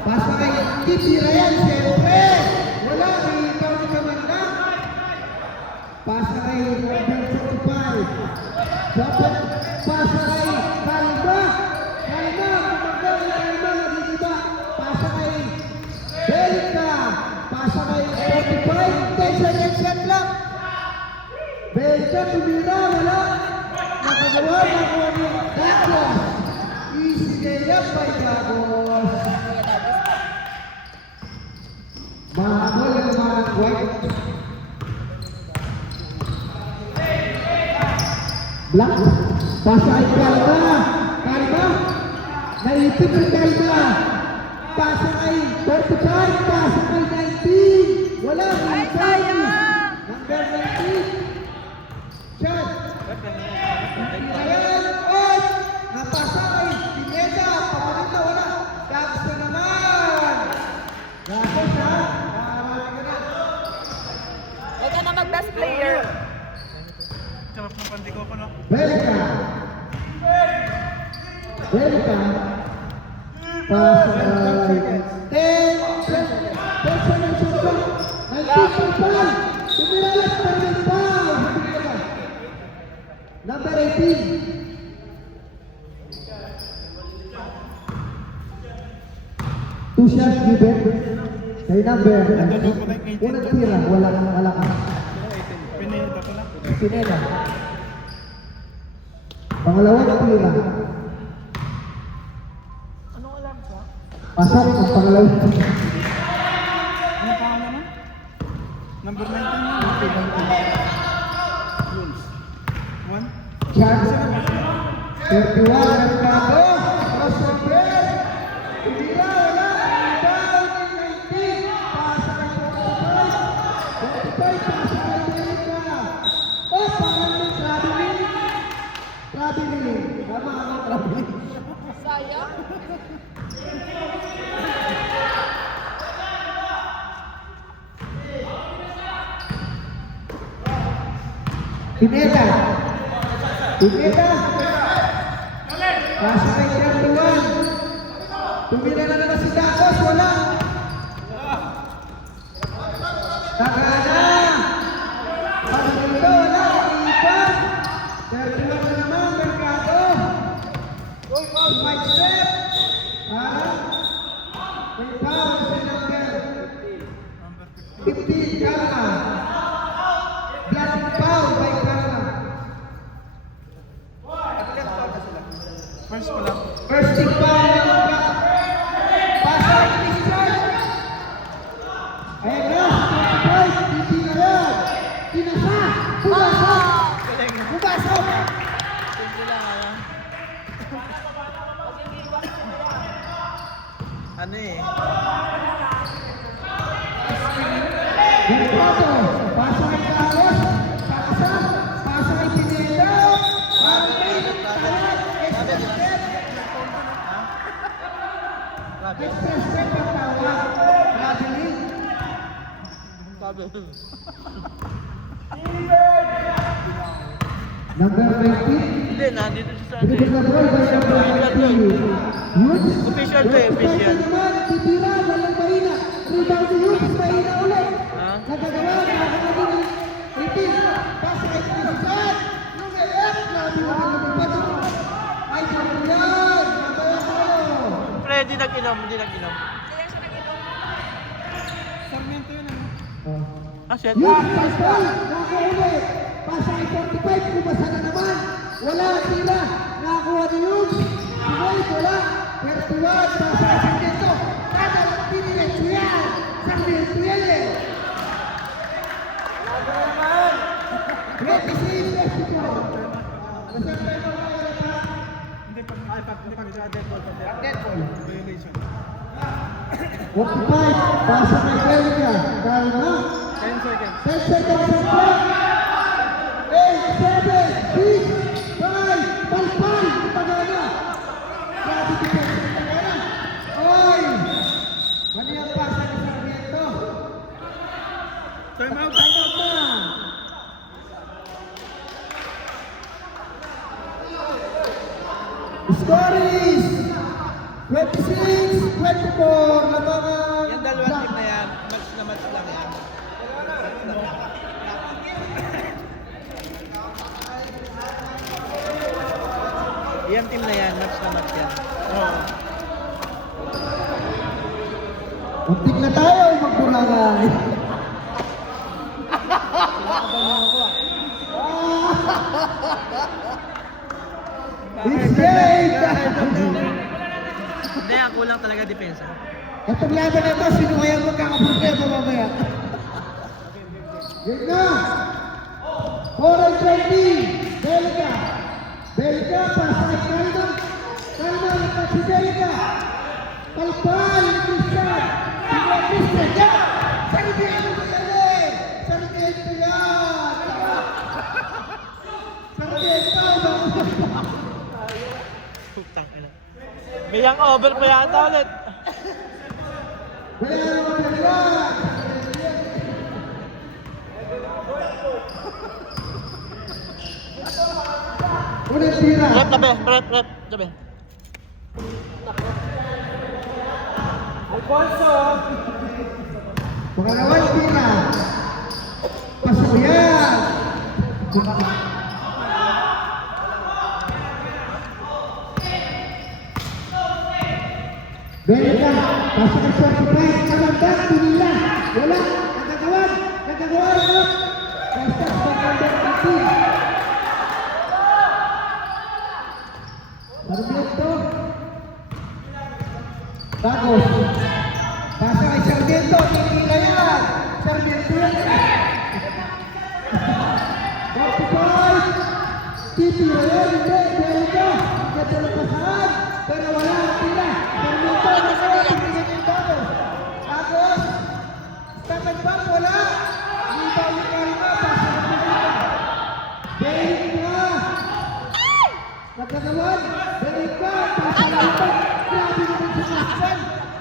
Pasa kay titira yan, siyempre. Wala, may ikaw ni Kamanda. Pasa kay number 45. Dapat pasa kay Kalma. Kalma, nagdidiba. Pasa kay Belka. Pasa kay 45. 10 seconds yan lang. Belka, tumira, wala. Nakagawa, nakuha ni Douglas. Easy layup by Douglas. Mahabol ang mga white. Black. Pasa kay Kalma. Kalma. Naipit ang Kalma. Pasa kay 45. Pasa kay 19. Wala. Ay, sayang! Number 19. Shot. Ayan. On. Napasa kay Pineda. Papunita. Wala. Dax na naman. Dax ha. Nakarami ka na. Huwag ka na mag-best player. Sarap ng pandigo ko, no? Belka. Belka. Pasa kay 10 seconds. 10 seconds. Nagtipal. Tumiras pa rin pa. Number 18. Two shots given. Kay number. Unang tira. Wala ka. Pinita ko lang. Sinela. Pangalawang tira. Anong alam ko? Pasok ang pangalawang tira. Ano pa naman? Number 19 yun. Yun. 1. Chance. 31. Mercado. Crossover. Tira. Wala. Rebound. 19. Pasa kay 45. 45. Pasa kay Belka. Oh, parang may traveling. Traveling. Tama ako, traveling. Sayang. Pineda. Pineda. Pasa kay Gertuan. Tumira na naman si Dacos. Wala. Takana. Pasa dito. Wala. Ipan. Gertuan na naman. Mercado. White step. May foul si number 15. Karma. Black foul by Karma. First ko lang. First team foul ng Black. Pasa kay Christian. Ayan na, si 25. Hindi na yan. Tinasa. Pumasok. Pumasok. Ano eh? Mercado. Pasa kay Carlos. Pasa kay Pineda. Marvin. Talat. Extra step. Extra step ang tawag. Traveling. Sabi. Number 19. Hindi, nandito siya sa atin. Binigyan na ball by number 19. Woods. Official to eh, official. Naman, titira, walang mahina. Rebound ni Woods, mahina ulit. Ha? Nagagawa, nakakalabi ng 18. Pasa kay Christian. Yung F, nabi mo na lumipad. Ay, sabi yan. Mabaya ko. Pre, di nag-inom, di nag-inom. Kaya siya nag-inom. Sarmiento yun ano? Ah, shit. Yun, pasal. Nakauli. Pasa kay 45, kumasa na naman. Wala, tira. Nakakuha ni Woods. Pinoy, wala. 31, pasa kay Sarmiento. Kada, piniretso yan. Sarmiento yan eh. 26, Mexico. Nasaan tayo mga kaya Hindi pag Deadpool. Deadpool. Violation. 45, pasa kay Belka. Kalma. 10 seconds. 10 seconds on clock. 8, 7, 6, 5, palpal. Pagana. Grabe defense ng Pagana. Oy! Mali ang pasa ni Sarmiento. Time out. Time out na. Score is 26-25. 24, labangan. Yung dalawang team na yan, match lang yan. Yung team na yan, match yan. Oo. Muntik na tayo magburangan. It's great! Hindi, ang kulang talaga depensa. Itong laban na ito, sino kaya magkakaproblema mamaya? Game na! 4-20! Belica! Belica, pasay Kalma! Kalma, ito si Belica! Palpal, Cristian! Sige, Cristian! Yan! Sarbiento mo yan eh! Sarbiento yan! Sarbiento! Putang ina. May young over pa yata ulit. Wala naman talaga! Unang tira! Rep, tabi. Pangalawang tira! Pasok yan! Belica, pasok ang short right, kamandag, pinila, wala, nagagawan, no? Kastas ba number 15? Sarmiento, Dagos, pasok kay Sarmiento, pinila yan, Sarmiento yan, 45, titira yan, hindi, Belica, ganda ng pasahan, pero wala ang tira, Sarmiento, Dagos, tatagpang wala, Liba yung Kalma, pasok ang Belica, nagkagawan, Belica, pasok ang Liba, grabe naman sa action,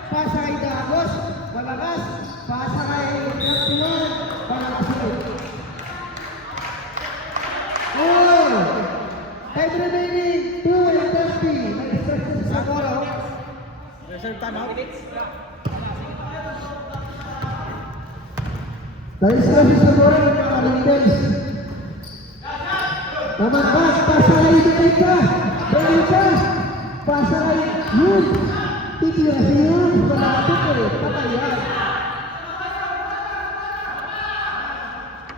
pasok kay Dagos, malakas, pasok kay 31, malakas. Oh! Time remaining, 2:30. Nag-start sa Zamora. Reserve timeout. Dahil sa Zamora, nagkakalindes. Namantas, pasa kay Belica. Belica, pasa kay Yun. Titira si Yun. Malapit ko rin. Patayan.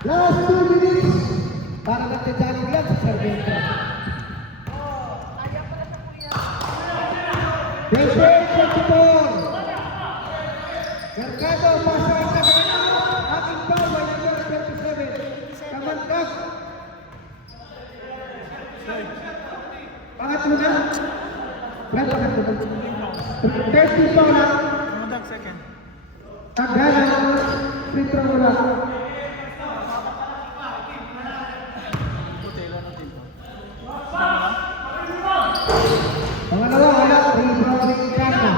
Last 2 minutes. Para nagtadyanig lang sa Sarmiento. Desert 24. Mercado, pasa ang Tagana. Aking bawal ang number 27. Kamandag. Pangatlo na. Pangatlo na. 30 pa na. Kamandag second. Tagana. Free throw wala. Pangalawa, wala. Rebounding Kalma.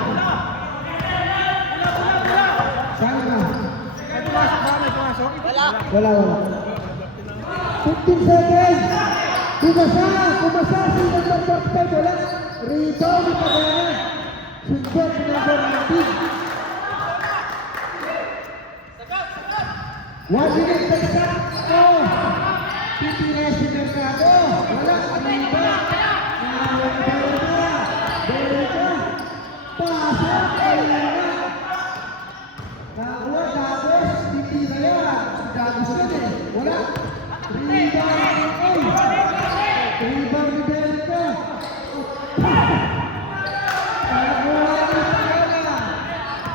Kalma. May pumasok ba? May pumasok? Wala. Wala. 15 seconds. Kumasa si number 45. Wala. Rebound ni Tagana. Sundot si number 19. 1 minute sa start. Titira si Mercado. Wala. Rebound. Belica. Pasok. Kalina. Nakuha, Dagos, titira yan. Dagos yan eh. Wala. Rebound. Rebound ni Belica. Nakuha ni Tagana.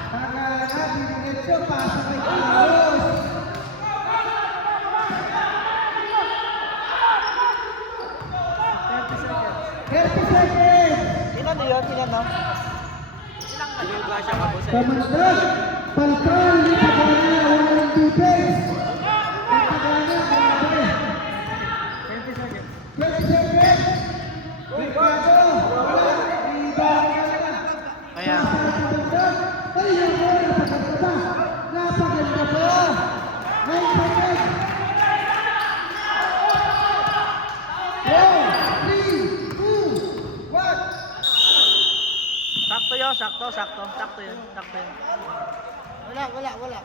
Tagana, binigyan pasok kay Dagos. 30 seconds. Ilan na yun? Ilan na? Kamandag. Palpal ni Tagana. Walang defense. Ang Tagana, grabe. 20 seconds. 20 seconds. Mercado. Wala. Rebound. Kaya, Ay, yung bola, napaganda ba? Napaganda ba? 9 seconds. 4, 3, 2, 1. sakto yun, sakto. sakto. Sakto yun. Sakto yun. Wala.